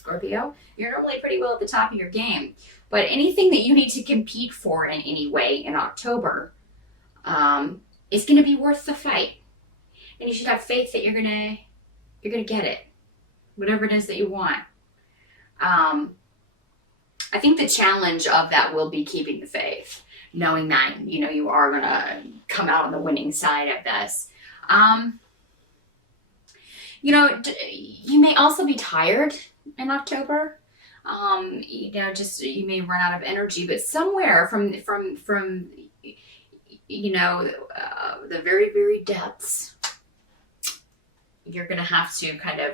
Scorpio. You're normally pretty well at the top of your game. But anything that you need to compete for in any way in October is going to be worth the fight. And you should have faith that you're gonna get it, whatever it is that you want. I think the challenge of that will be keeping the faith, knowing that you are gonna come out on the winning side of this. You may also be tired in October. You may run out of energy, but somewhere from the very, very depths, you're going to have to kind of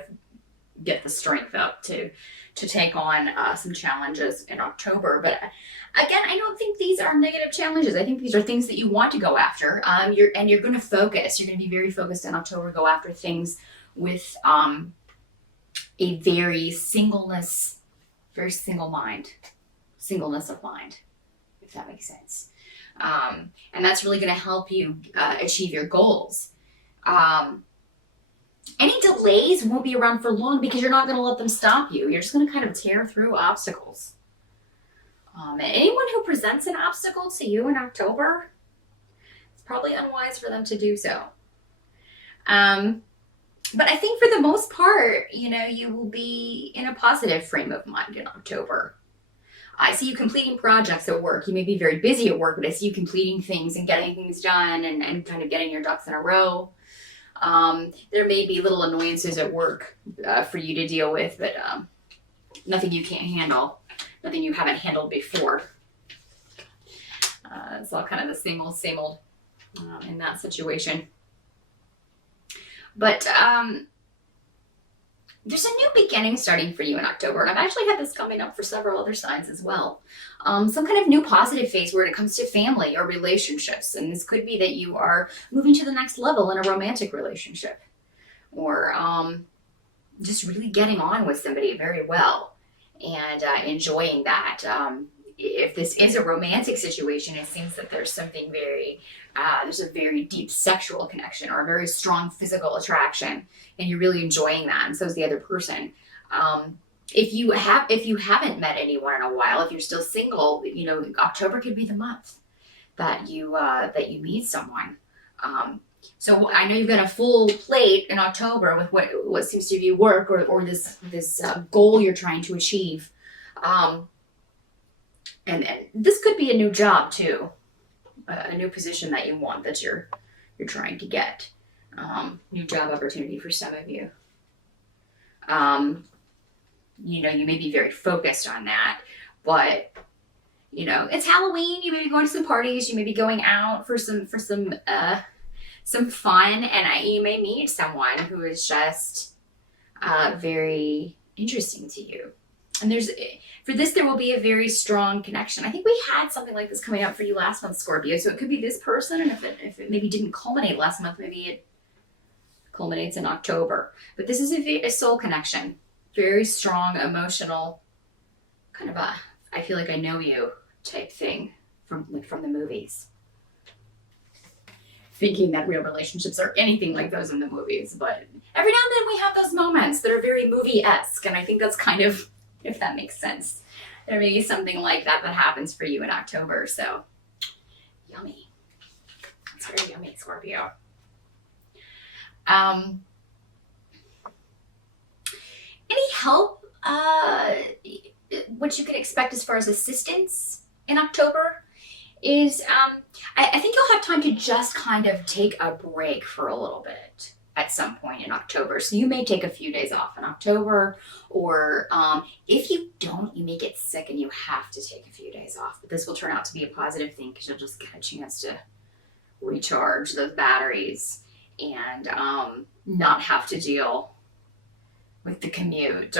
get the strength up to take on some challenges in October. But again, I don't think these are negative challenges. I think these are things that you want to go after. You're going to focus. You're going to be very focused in October. Go after things with a very single mind, singleness of mind, if that makes sense. And that's really going to help you achieve your goals. Any delays won't be around for long because you're not going to let them stop you. You're just going to kind of tear through obstacles. Anyone who presents an obstacle to you in October, it's probably unwise for them to do so. But I think for the most part, you will be in a positive frame of mind in October. I see you completing projects at work. You may be very busy at work, but I see you completing things and getting things done and kind of getting your ducks in a row. There may be little annoyances at work for you to deal with, but nothing you can't handle, nothing you haven't handled before. It's all kind of the same old in that situation. But there's a new beginning starting for you in October, and I've actually had this coming up for several other signs as well. Some kind of new positive phase where it comes to family or relationships, and this could be that you are moving to the next level in a romantic relationship, or just really getting on with somebody very well and enjoying that. If this is a romantic situation, it seems that there's something there's a very deep sexual connection or a very strong physical attraction, and you're really enjoying that, and so is the other person. If you haven't met anyone in a while, if you're still single, October could be the month that you meet someone. So I know you've got a full plate in October with what seems to be work or this goal you're trying to achieve. And this could be a new job too, a new position that you want that you're trying to get. New job opportunity for some of you. You may be very focused on that, but it's Halloween. You may be going to some parties. You may be going out for some fun, and you may meet someone who is just very interesting to you. And there will be a very strong connection. I think we had something like this coming up for you last month, Scorpio. So it could be this person, and if it maybe didn't culminate last month, maybe it culminates in October. But this is a soul connection, very strong, emotional, kind of I feel like I know you type thing from the movies. Thinking that real relationships are anything like those in the movies, but every now and then we have those moments that are very movie-esque, and I think that's kind of, if that makes sense, there may be something like that happens for you in October. So yummy. It's very yummy, Scorpio. Any help what you could expect as far as assistance in October is I think you'll have time to just kind of take a break for a little bit at some point in October. So you may take a few days off in October, or if you don't, you may get sick and you have to take a few days off. But this will turn out to be a positive thing because you'll just get a chance to recharge those batteries and not have to deal with the commute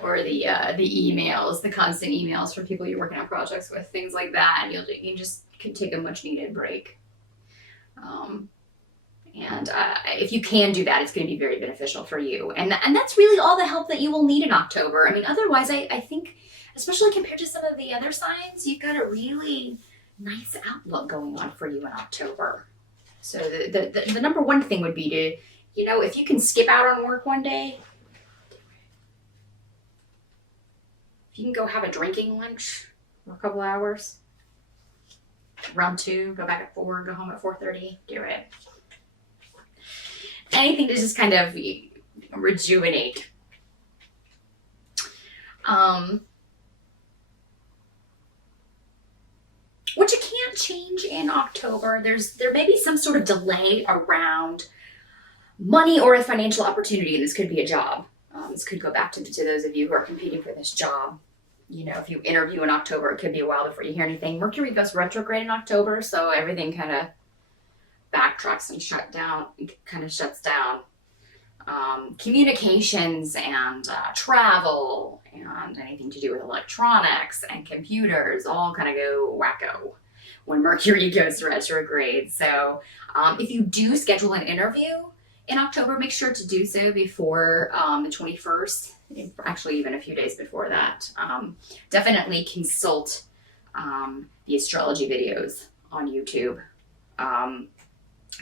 or the emails, the constant emails from people you're working on projects with, things like that. And you just can take a much needed break. And if you can do that, it's going to be very beneficial for you. And that's really all the help that you will need in October. I mean, otherwise, I think, especially compared to some of the other signs, you've got a really nice outlook going on for you in October. So the number one thing would be to, if you can skip out on work one day, If you can go have a drinking lunch for a couple hours, around 2, go back at 4, go home at 4:30, do it. Anything to just kind of rejuvenate. What you can't change in October, there may be some sort of delay around money or a financial opportunity. This could be a job. This could go back to those of you who are competing for this job. You know, if you interview in October, it could be a while before you hear anything. Mercury goes retrograde in October, so everything kind of backtracks and shuts down. Communications and travel and anything to do with electronics and computers all kind of go wacko when Mercury goes retrograde. So if you do schedule an interview in October, make sure to do so before the 21st, actually even a few days before that. Definitely consult the astrology videos on YouTube.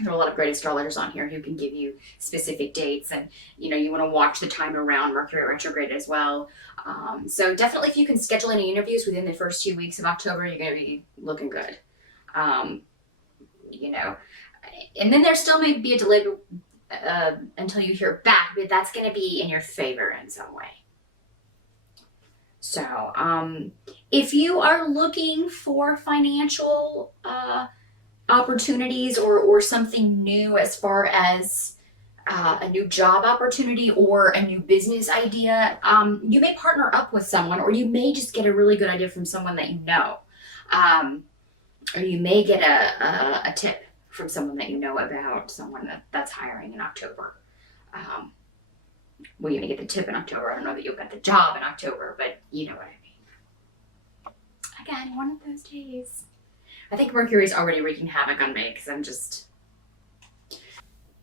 There are a lot of great astrologers on here who can give you specific dates, and you want to watch the time around Mercury retrograde as well. So definitely if you can schedule any interviews within the first 2 weeks of October, you're going to be looking good. And then there still may be a delay until you hear back, but that's going to be in your favor in some way. So if you are looking for financial opportunities or something new as far as a new job opportunity or a new business idea, you may partner up with someone, or you may just get a really good idea from someone that you know, or you may get a tip from someone that you know about someone that's hiring in October. Well, you may get the tip in October. I don't know that you'll get the job in October, but you know what I mean. Again, one of those days. I think Mercury's already wreaking havoc on me because I'm just,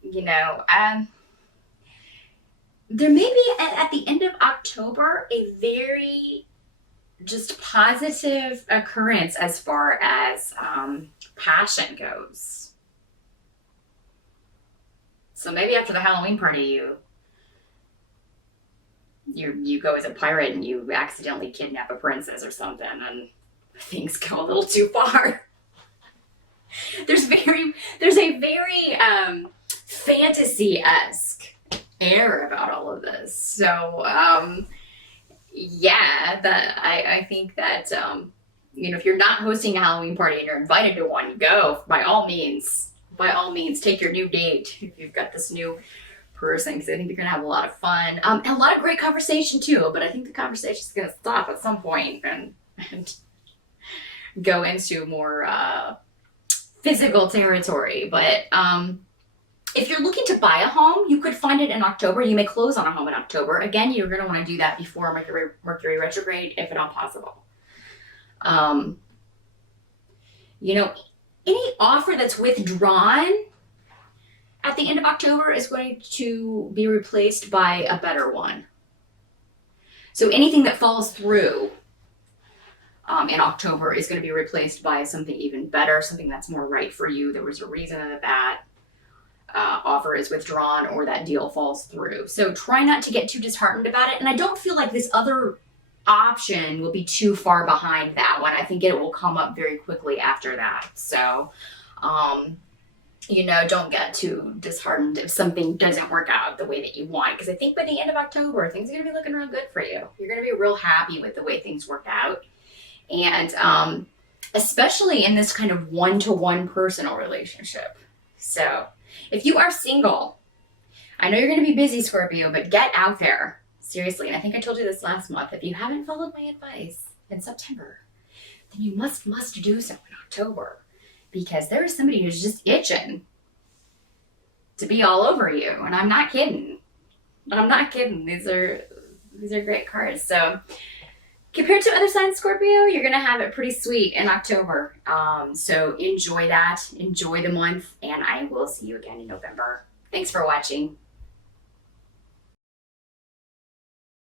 there may be at the end of October a very just positive occurrence as far as passion goes. So maybe after the Halloween party, you go as a pirate and you accidentally kidnap a princess or something, and things go a little too far. There's a very fantasy-esque air about all of this. So I think that if you're not hosting a Halloween party and you're invited to one, go. By all means, take your new date if you've got this new person, because I think you're gonna have a lot of fun and a lot of great conversation too. But I think the conversation's gonna stop at some point and go into more physical territory. But if you're looking to buy a home, you could find it in October. You may close on a home in October. Again, you're going to want to do that before Mercury retrograde, if at all possible. Any offer that's withdrawn at the end of October is going to be replaced by a better one. So anything that falls through in October is going to be replaced by something even better, something that's more right for you. There was a reason that offer is withdrawn or that deal falls through. So try not to get too disheartened about it. And I don't feel like this other option will be too far behind that one. I think it will come up very quickly after that. So, don't get too disheartened if something doesn't work out the way that you want. Because I think by the end of October, things are going to be looking real good for you. You're going to be real happy with the way things work out. And especially in this kind of one-to-one personal relationship. So if you are single, I know you're going to be busy, Scorpio, but get out there. Seriously, and I think I told you this last month. If you haven't followed my advice in September, then you must do so in October. Because there is somebody who's just itching to be all over you. And I'm not kidding. These are great cards. So compared to other signs, Scorpio, you're going to have it pretty sweet in October. So enjoy that. Enjoy the month. And I will see you again in November. Thanks for watching.